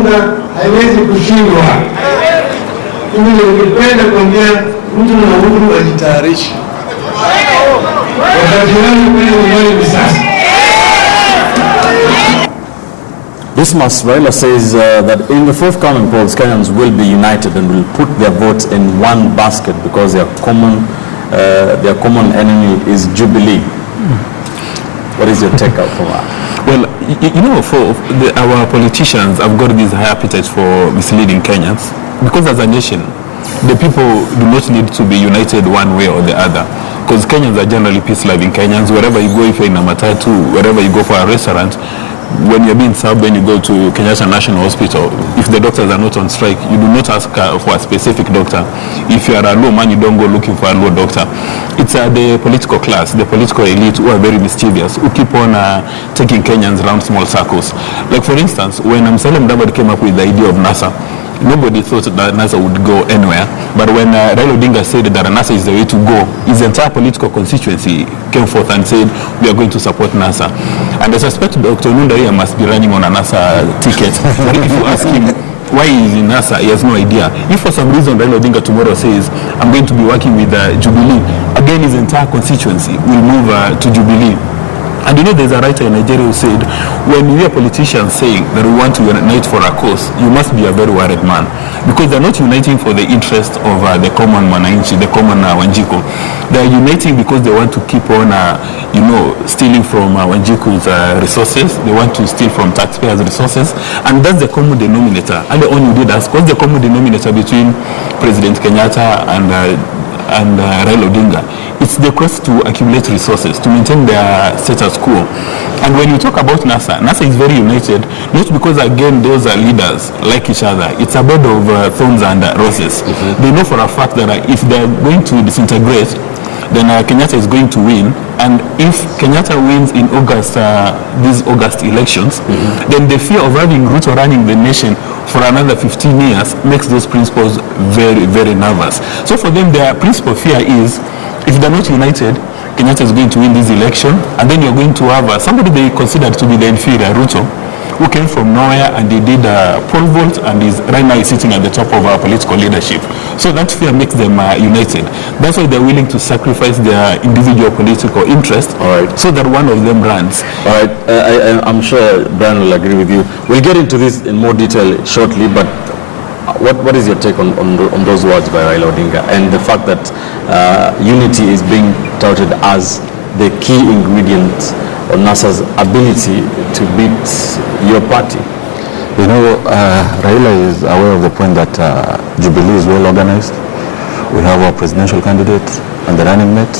unga haiwezi kushindwa. Mimi ningependa kuambia mtu na Uhuru wajitayarishe. Wakati wangu kwenye nyumbani ni sasa. This month, Raila says that in the forthcoming polls, Kenyans will be united and will put their votes in one basket because their common enemy is Jubilee. What is your take out from that? Well, you know, our politicians have got this high appetite for misleading Kenyans because as a nation, the people do not need to be united one way or the other. Because Kenyans are generally peace-loving Kenyans. Wherever you go, if you're in a matatu, wherever you go for a restaurant, when you're being served, when you go to Kenyatta National Hospital, if the doctors are not on strike, you do not ask for a specific doctor. If you are a low man, you don't go looking for a low doctor. It's the political class, the political elite who are very mischievous, who keep on taking Kenyans around small circles. Like for instance, when Musalia Mudavadi came up with the idea of NASA, nobody thought that NASA would go anywhere. But when Raila Odinga said that NASA is the way to go, his entire political constituency came forth and said, we are going to support NASA. And I suspect Dr. Nundaria must be running on a NASA ticket. But if you ask him why he is in NASA, he has no idea. If for some reason Raila Odinga tomorrow says, I'm going to be working with Jubilee, again his entire constituency will move to Jubilee. And you know, there's a writer in Nigeria who said, when you hear politicians saying that we want to unite for a cause, you must be a very worried man. Because they're not uniting for the interest of the common Mwananchi, the common Wanjiku. They're uniting because they want to keep on, stealing from Wanjiku's resources. They want to steal from taxpayers' resources. And that's the common denominator. And the only did ask, what's the common denominator between President Kenyatta and Raila Odinga? It's the quest to accumulate resources, to maintain their status quo. And when you talk about NASA, NASA is very united, not because, again, those are leaders like each other. It's a bed of thorns and roses. Mm-hmm. They know for a fact that if they're going to disintegrate, then Kenyatta is going to win. And if Kenyatta wins in August, these August elections, mm-hmm. then the fear of having Ruto running the nation for another 15 years makes those principals very, very nervous. So for them, their principal fear is, if they're not united, Kenyatta is going to win this election, and then you're going to have somebody they considered to be the inferior, Ruto, who came from nowhere and they did a pole vault and right now is sitting at the top of our political leadership. So that fear makes them united. That's why they're willing to sacrifice their individual political interest so that one of them runs. All right, I'm sure Brian will agree with you. We'll get into this in more detail shortly, but what is your take on those words by Raila Odinga and the fact that unity is being touted as the key ingredient on NASA's ability to beat your party? You know, Raila is aware of the point that Jubilee is well organized. We have our presidential candidate and the running mate,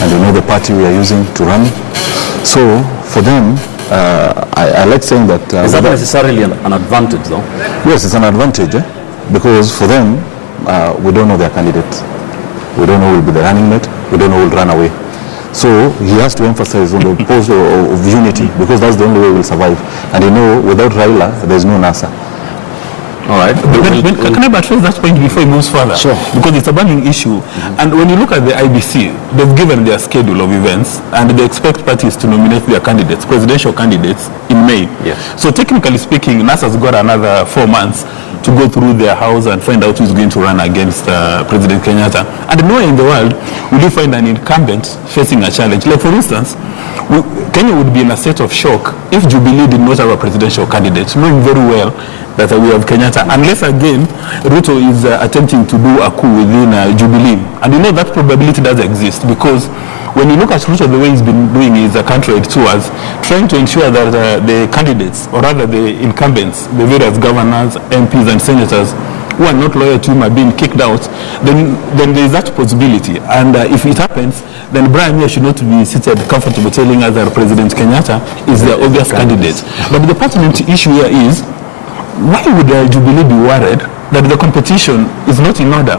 and we know the party we are using to run. So for them, I like saying that... is that necessarily an advantage, though? Yes, it's an advantage, because for them, we don't know their candidate. We don't know who will be the running mate. We don't know who will run away. So he has to emphasize on the pose of unity, because that's the only way we'll survive. And you know, without Raila, there's no NASA. All right. Can I buttress that point before he moves further? Sure. Because it's a burning issue. Mm-hmm. And when you look at the IBC, they've given their schedule of events and they expect parties to nominate their candidates, presidential candidates, in May. Yes. So technically speaking, NASA's got another 4 months to go through their house and find out who's going to run against President Kenyatta. And nowhere in the world will you find an incumbent facing a challenge. Like for instance, Kenya would be in a state of shock if Jubilee did not have a presidential candidate, knowing very well that we have Kenyatta, unless again Ruto is attempting to do a coup within Jubilee. And you know that probability does exist, because when you look at Ruto, the way he's been doing his countrywide tours, trying to ensure that the candidates, or rather the incumbents, the various governors, MPs and senators who are not loyal to him are being kicked out, then there is that possibility. And if it happens, then Brian here should not be seated comfortable telling us that President Kenyatta is the obvious candidate. But the pertinent issue here is, why would Jubilee be worried that the competition is not in order?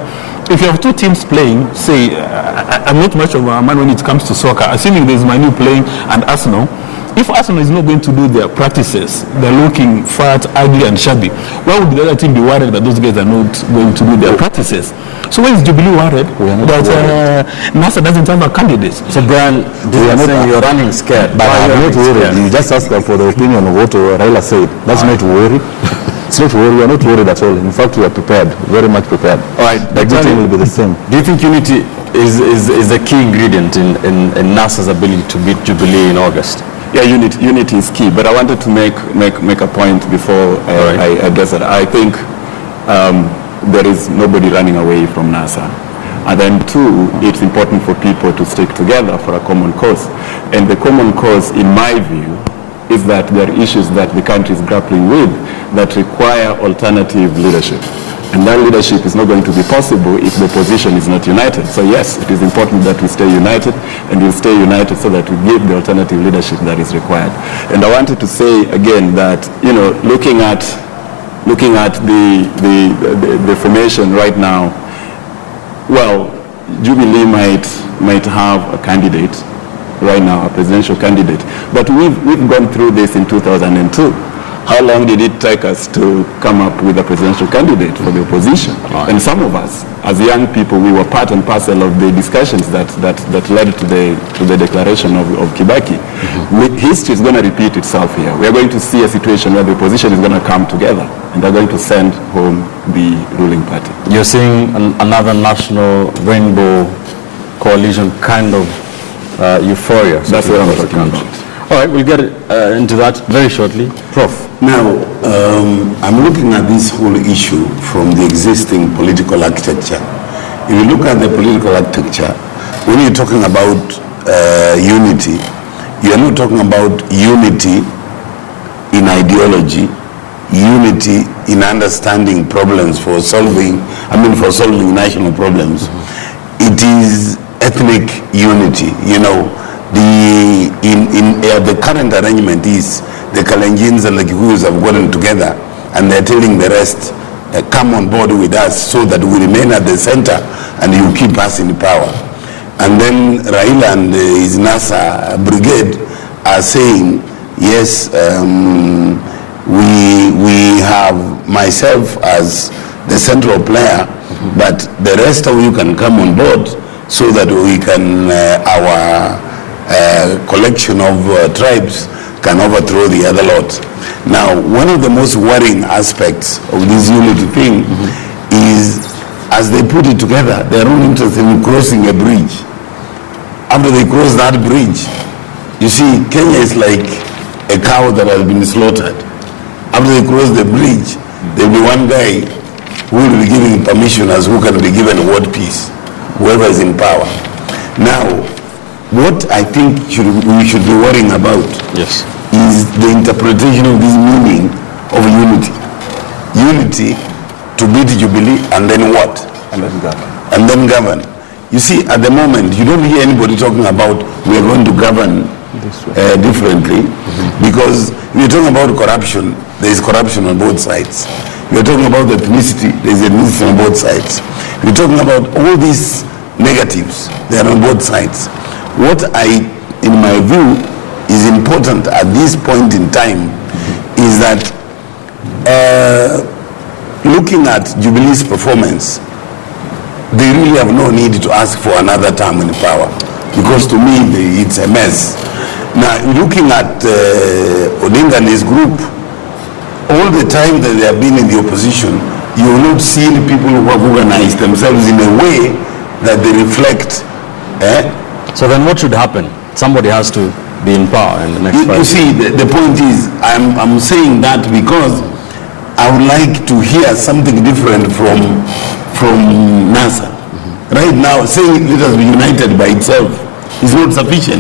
If you have two teams playing, say, I'm not much of a man when it comes to soccer, assuming there's Manu playing and Arsenal, if Arsenal is not going to do their practices, they're looking fat, ugly and shabby, why would the other team be worried that those guys are not going to do their practices? So why is Jubilee worried that NASA doesn't have a candidate? So Brian, you're running scared. But I'm not worried. You just asked for the opinion of what Raila said. That's not worry. It's not worried. We are not worried at all. In fact, we are prepared, very much prepared. All right, the meeting will be the same. Do you think unity is a key ingredient in NASA's ability to beat Jubilee in August? Yeah, unity is key. But I wanted to make a point before I address that. I think there is nobody running away from NASA. And then two, it's important for people to stick together for a common cause. And the common cause, in my view, is that there are issues that the country is grappling with that require alternative leadership. And that leadership is not going to be possible if the opposition is not united. So yes, it is important that we stay united, and we'll stay united so that we give the alternative leadership that is required. And I wanted to say again that, you know, looking at the formation right now, well, Jubilee might have a candidate right now, a presidential candidate. But we've gone through this in 2002. How long did it take us to come up with a presidential candidate for the opposition? Right. And some of us, as young people, we were part and parcel of the discussions that led to the declaration of Kibaki. Mm-hmm. History is going to repeat itself here. We are going to see a situation where the opposition is going to come together and they're going to send home the ruling party. You're seeing another national rainbow coalition kind of euphoria. That's what I'm talking about. All right, we'll get into that very shortly. Prof. Now, I'm looking at this whole issue from the existing political architecture. If you look at the political architecture, when you're talking about unity, you're not talking about unity in ideology, unity in understanding problems for solving national problems. It is ethnic unity, you know. The current arrangement is the Kalenjins and the Kikuyus have gotten together and they're telling the rest, come on board with us so that we remain at the center and you keep us in power. And then Raila and his NASA brigade are saying, yes, we have myself as the central player, but the rest of you can come on board so that we can, our collection of tribes can overthrow the other lot. Now, one of the most worrying aspects of this unity thing is, as they put it together, they are only interested in crossing a bridge. After they cross that bridge, you see, Kenya is like a cow that has been slaughtered. After they cross the bridge, there will be one guy who will be giving permission as who can be given a world peace, whoever is in power. Now, what I think we should be worrying about is the interpretation of this meaning of unity. Unity to beat Jubilee and then what? And then govern. And then govern. You see, at the moment, you don't hear anybody talking about we are going to govern differently, because we're talking about corruption. There is corruption on both sides. We're talking about ethnicity. There is ethnicity on both sides. We're talking about all these negatives. They are on both sides. What in my view, is important at this point in time is that looking at Jubilee's performance, they really have no need to ask for another term in power, because to me, it's a mess. Now, looking at Odinga and his group, all the time that they have been in the opposition, you will not see people who have organized themselves in a way that they reflect. So then what should happen? Somebody has to be in power in the next 5 years. You see, the point is, I'm saying that because I would like to hear something different from NASA. Right now, saying let us be united by itself is not sufficient.